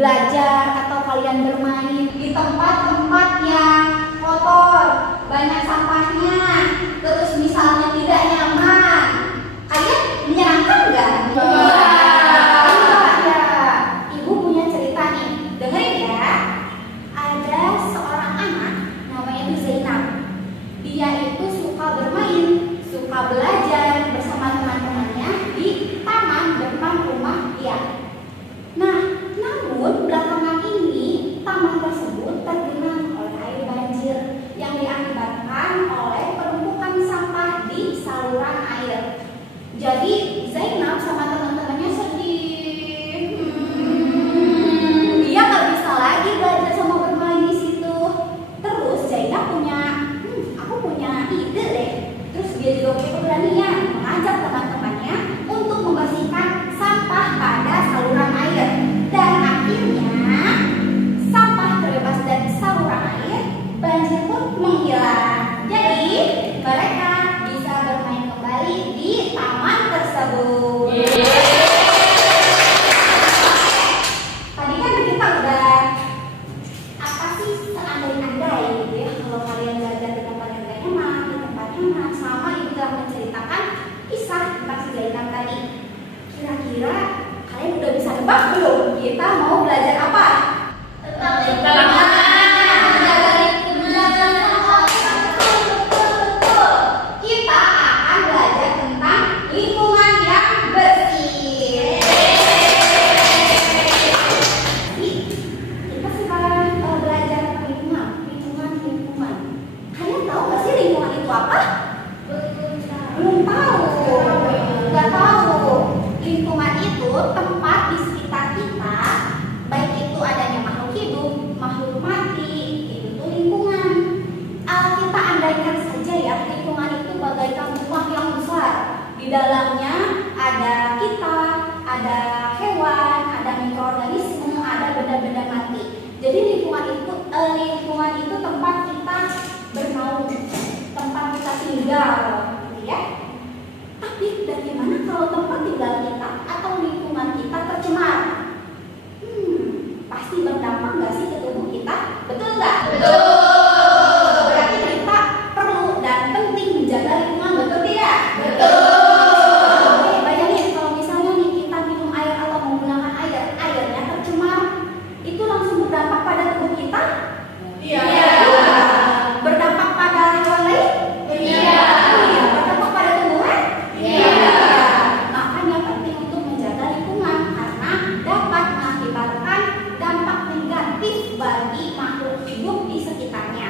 belajar atau kalian bermain di tempat-tempat yang kotor, banyak sampahnya, terus misalnya tidak nyaman, kalian menyenangkan nggak? Iya. Ya. Ibu punya cerita nih, dengerin ya. Ada seorang anak namanya itu Zainab. Dia itu suka bermain, suka belajar bersama teman-temannya di taman depan rumah dia. Nah, namun belakangan ini taman tersebut tergenang oleh air banjir yang diakibatkan oleh penumpukan sampah di saluran air. Jadi Zainab sama teman-temannya sedih. Dia nggak bisa lagi belajar sama bermain di situ. Terus Zainab aku punya ide deh. Terus dia juga punya keberanian mengajak teman-temannya untuk membersihkan sampah pada saluran air. Dan akhirnya sampah terbebas dari saluran air, banjir pun menghilang. Jadi mereka bisa bermain kembali di taman tersebut. Tadi kan kita udah apa sih seandai-andai gitu ya, kalau kalian belajar di tempat yang gak enak, di tempat enak, sama ibu telah menceritakan kisah tentang si Zainab tadi. Kira-kira kalian udah bisa nebak belum? Kita mau belajar apa? Tentang lingkungan. Kita akan belajar tentang lingkungan yang bersih. Jadi kita sekarang belajar lingkungan. Kalian tahu nggak sih lingkungan itu apa? Belum tahu. Nggak tahu. Lingkungan itu tempat di sekitar kita, baik itu adanya makhluk hidup, makhluk mati, itu tuh lingkungan. Kita andaikan saja ya, lingkungan itu bagaikan rumah yang besar. Di dalamnya ada kita, ada hewan, ada mikroorganisme, ada benda-benda mati. Jadi lingkungan itu tempat kita bernaung, tempat kita tinggal, gitu ya. Tapi bagaimana kalau tempat tinggal kita atau lingkungan kita tercemar? Pasti berdampak nggak sih ke tubuh kita? Betul nggak? Betul. Berarti kita perlu dan penting menjaga lingkungan, betul tidak? Betul. Oke, bayangin kalau misalnya nih kita minum air atau menggunakan airnya tercemar, itu langsung berdampak pada tubuh kita? Iya. Berdampak pada hewan lain? Iya. Berdampak pada tumbuhan? Iya. Makanya penting untuk menjaga lingkungan karena dapat mengakibatkan dampak negatif bagi makhluk hidup di sekitarnya.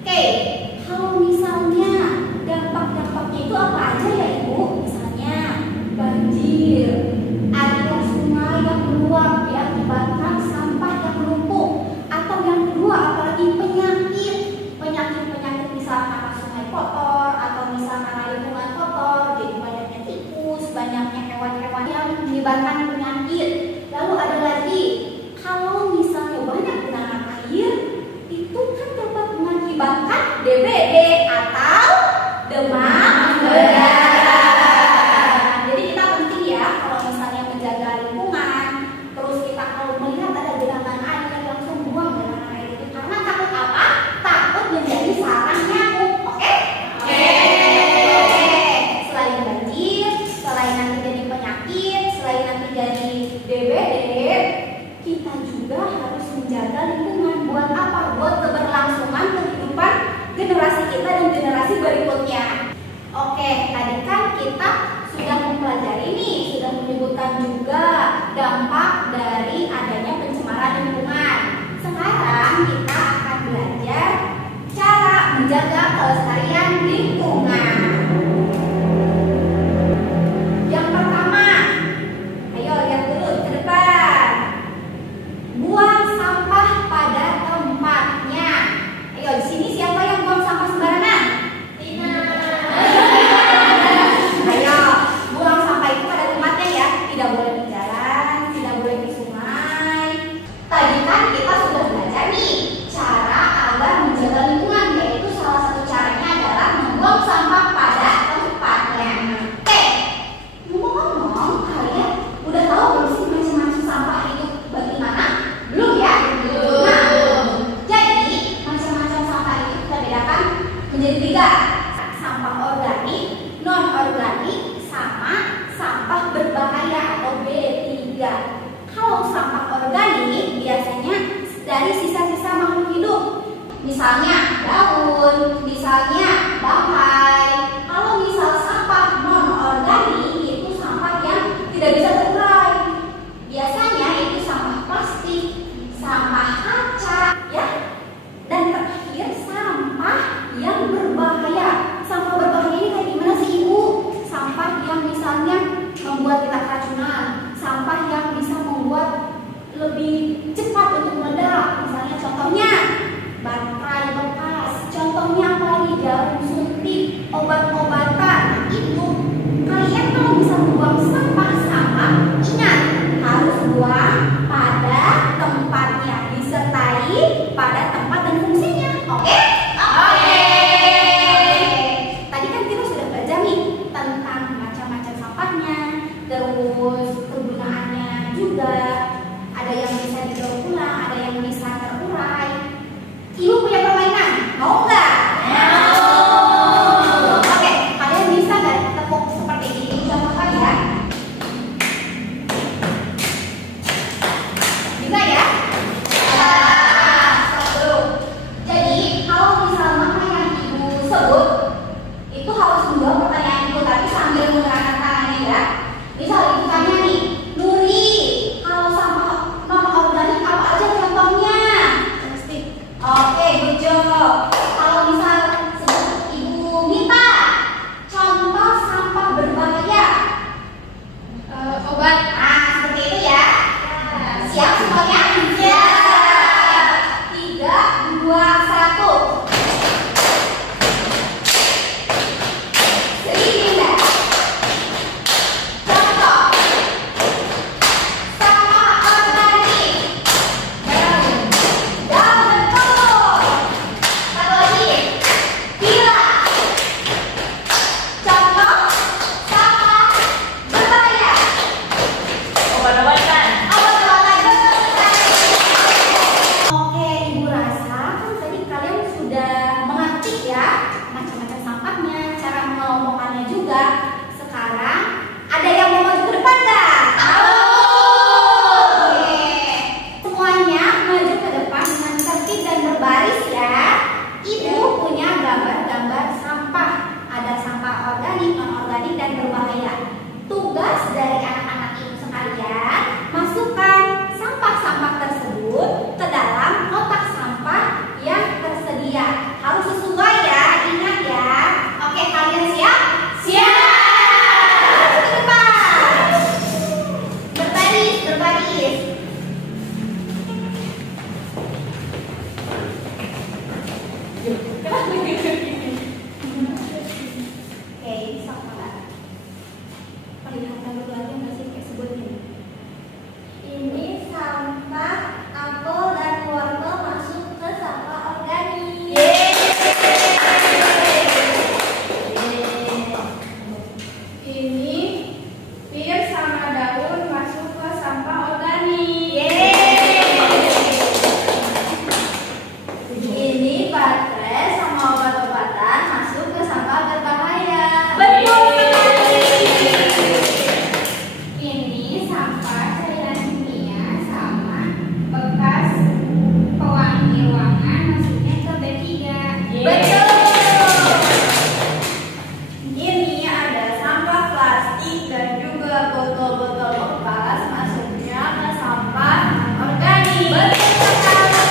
Oke, kalau misalnya dampak-dampaknya itu apa aja ya Ibu? Misalnya banjir, aliran sungai yang meluap diakibatkan sampah yang menumpuk, atau yang kedua apalagi penyakit misal karena sungai kotor atau misal karena lingkungan kotor, jadi banyaknya tikus, banyaknya hewan-hewan yang menyebabkan penyakit. Lalu ada lagi, kalau misalnya banyak genangan air, itu kan dapat mengakibatkan DBD atau demam berdarah. Jadi kita penting ya kalau misalnya menjaga lingkungan, terus kita kalau melihat ada genangan air langsung buang genangan air itu, karena takut apa? Takut menjadi sarang nyamuk. Oke? Selain banjir, selain nanti jadi penyakit, selain nanti jadi DBD, kita juga harus menjaga lingkungan. Buat apa? Buat keberlangsungan kehidupan generasi kita dan generasi berikutnya. Oke, tadi kan kita sudah mempelajari nih, sudah menyebutkan juga dampak dari adanya pencemaran lingkungan. Sekarang kita akan belajar cara menjaga kelestarian lingkungan. Yang pertama, ayo lihat dulu ke depan. Buang sampah pada tempatnya. Ayo di sini siapa yang buang sampah sembarangan? Tina. Ayo buang sampah itu pada tempatnya ya. Tidak boleh di jalan, tidak boleh di sungai. Tadi kan kita sudah belajar nih cara agar menjaga lingkungan, yaitu salah satu caranya adalah membuang sampah sampah organik, non-organik, sama sampah berbahaya atau B3. Kalau sampah organik biasanya dari sisa-sisa makhluk hidup, misalnya daun, misalnya bangkai. Kalau misal sampah non-organik itu sampah yang tidak bisa terurai. Biasanya itu sampah plastik, sampah kaca, ya. Dan terakhir sampah yang berbahaya. Sampah berbahaya ini kayak gimana sih Ibu? Sampah yang misalnya membuat kita keracunan, sampah yang bisa membuat lebih cepat untuk meledak. Misalnya contohnya baterai bekas, contohnya apa lagi, jarum suntik, obat-obatan. Itu kalian kalau bisa membuang sampah, ingat harus buang pada tempatnya, disertai pada tempat dan fungsinya. Oke? Oke. Tadi kan kita sudah belajar nih tentang macam-macam sampahnya, terus kegunaannya juga. Ada yang bisa didaur ulang, ada yang bisa terurai. Ibu punya permainan, mau nggak? Mau. Oke, kalian bisa nggak tepuk seperti ini? Contohkan ya. Bisa ya? Stop dulu. Jadi kalau misal mana yang Ibu sebut, itu harus menjawab pertanyaan Ibu, tapi sambil menggerakkan tangannya ya. Misal Ibu tanya nih, Nuri, kalau sampah non-organik apa aja contohnya? Plastik. Oke, good job. Kalau misal sebut Ibu Mita, contoh sampah berbahaya. Obat. Nah, seperti itu ya. Siap semuanya? Siap. 3, 2, 1. Sehingga contoh sampah organik. Daun betul. Satu lagi, bila. Contoh sampah berbahaya. Obat-obatan. Obat-obatan betul sekali. Oke, Ibu rasa kan tadi kalian sudah mengerti ya macam-macam sampahnya, cara mengelompokkannya juga. Sekarang ada yang mau maju ke depan nggak? Oke. Semuanya maju ke depan dengan tertib dan berbaris ya. Ibu punya gambar-gambar sampah. Ada sampah organik, non-organik, dan berbahaya. Tugas dari anak-anak Ibu sekalian, masukkan sampah-sampah tersebut ke dalam kotak sampah yang tersedia. Harus sesuai ya, ingat ya. Oke, kalian siap? Siap! Maju ke depan. Berbaris, berbaris. Oke, bisa nggak? Perlihatkan dulu aja nggak sih kayak sebutnya. Ini sampah apel dan wortel masuk ke sampah organik. Ini pir sama daun masuk ke sampah organik. Ini baterai sama obat-obatan masuk ke sampah berbahaya. Betul sekali. Ini sampah cairan kimia sama bekas pewangi ruangan masuknya ke B3. Betul. Ini ada sampah plastik dan juga botol-botol bekas masuknya ke sampah organik. Betul sekali.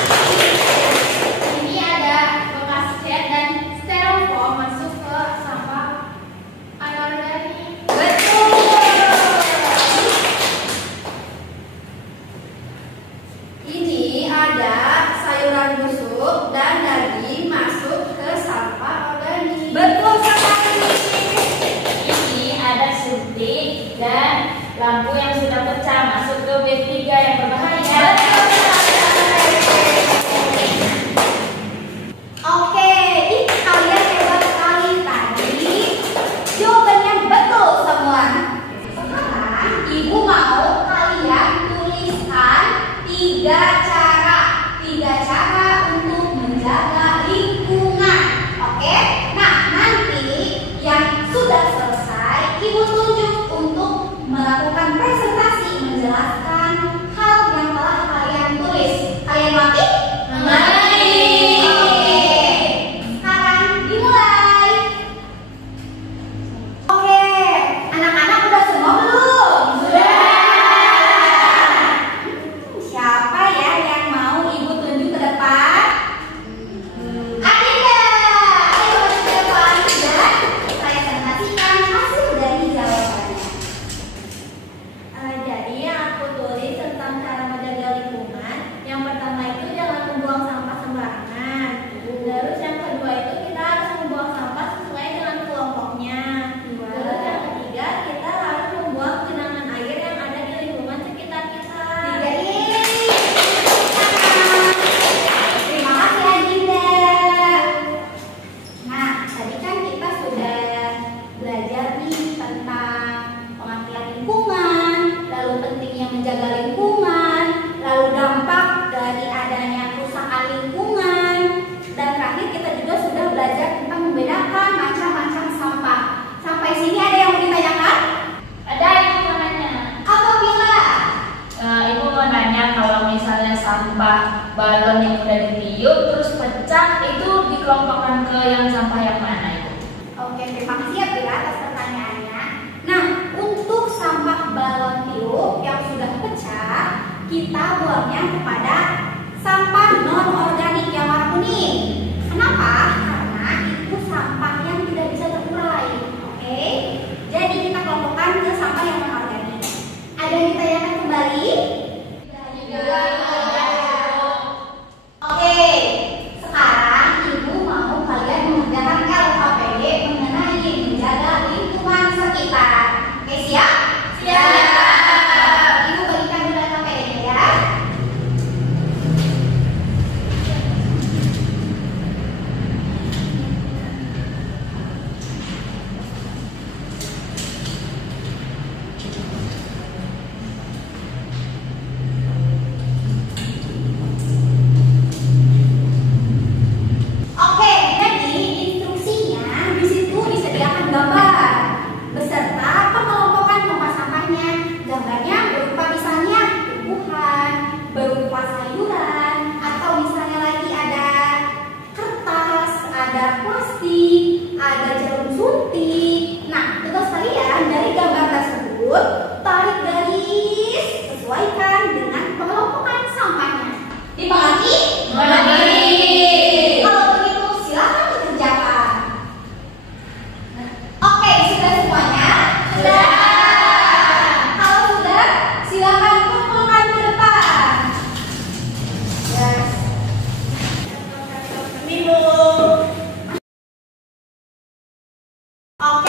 Ini ada bekas cat dan styrofoam masuk ke sampah anorganik. Betul. Ini ada sayuran busuk dan daging masuk ke sampah organik. Betul sekali. Ini ada suntik dan lampu yang sudah pecah masuk ke B3 yang berbahaya. Oke, ih kalian hebat sekali tadi. Jawabannya betul semua. Sekarang Ibu mau kalian tuliskan 3 cara untuk menjaga lingkungan. Oke? Nah, nanti yang sampah yang mana itu? Oke, terima kasih ya Bila atas pertanyaannya. Nah, untuk sampah balon tiup yang sudah pecah, kita buangnya kepada sampah non-organik yang warna kuning. Kenapa? Karena itu sampah yang tidak bisa terurai. Oke, jadi kita kelompokkan ke sampah yang non-organik. Ada yang ditanyakan kembali? Oke, sekarang Ibu mau kalian mengerjakan LKPD mengenai menjaga lingkungan sekitar. Oke, siap? Siap. Ibu bagikan dulu LKPD ya. Oke, jadi instruksinya di situ disediakan gambar beserta pengelompokan tempat sampahnya. Gambarnya berupa misalnya tumbuhan, berupa sayuran, atau misalnya lagi ada kertas, ada plastik, ada jarum suntik. Nah, tugas kalian dari gambar tersebut tarik garis, sesuaikan dengan pengelompokan sampahnya. Dipahami? Kalau begitu silakan dikerjakan. Oke, sudah semuanya? Sudah. Kalau sudah, silakan kumpulkan ke depan. Yes. Oke.